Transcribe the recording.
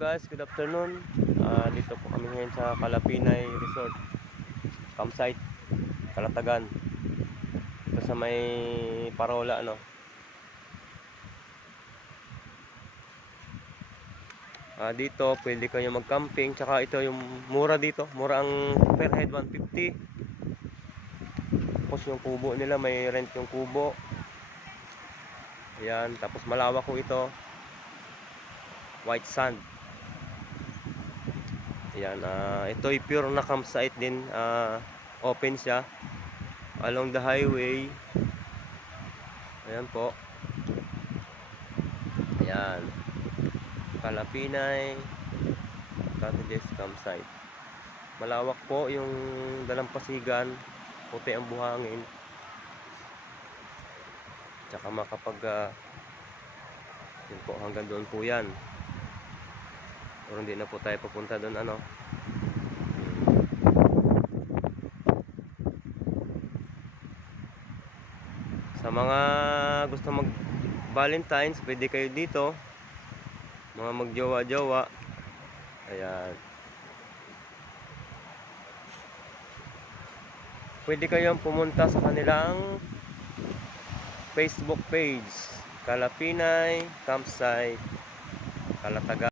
guys, good afternoon. Dito po kami ngayon sa Calapinay Resort Campsite, Calatagan. Ito sa may Parola, ano. Dito pwede kayo mag-camping, tsaka ito yung mura dito. Mura ang per head, 150. Tapos yung kubo nila, may rent yung kubo. Ayan, tapos malawak ko ito. White sand. Ayan, ito ay pure na campsite din. Open siya along the highway. Ayan po. Ayan, Calapinay Cottages Campsite. Malawak po yung dalampasigan, puti ang buhangin, tsaka yun po, hanggang doon po yan. Pero hindi na po tayo papunta doon, ano. Sa mga gusto mag Valentine's, pwede kayo dito, mga magjowa-jowa. Ayan, pwede kayong pumunta sa kanilang Facebook page, Calapinay Campsite, Calatagan.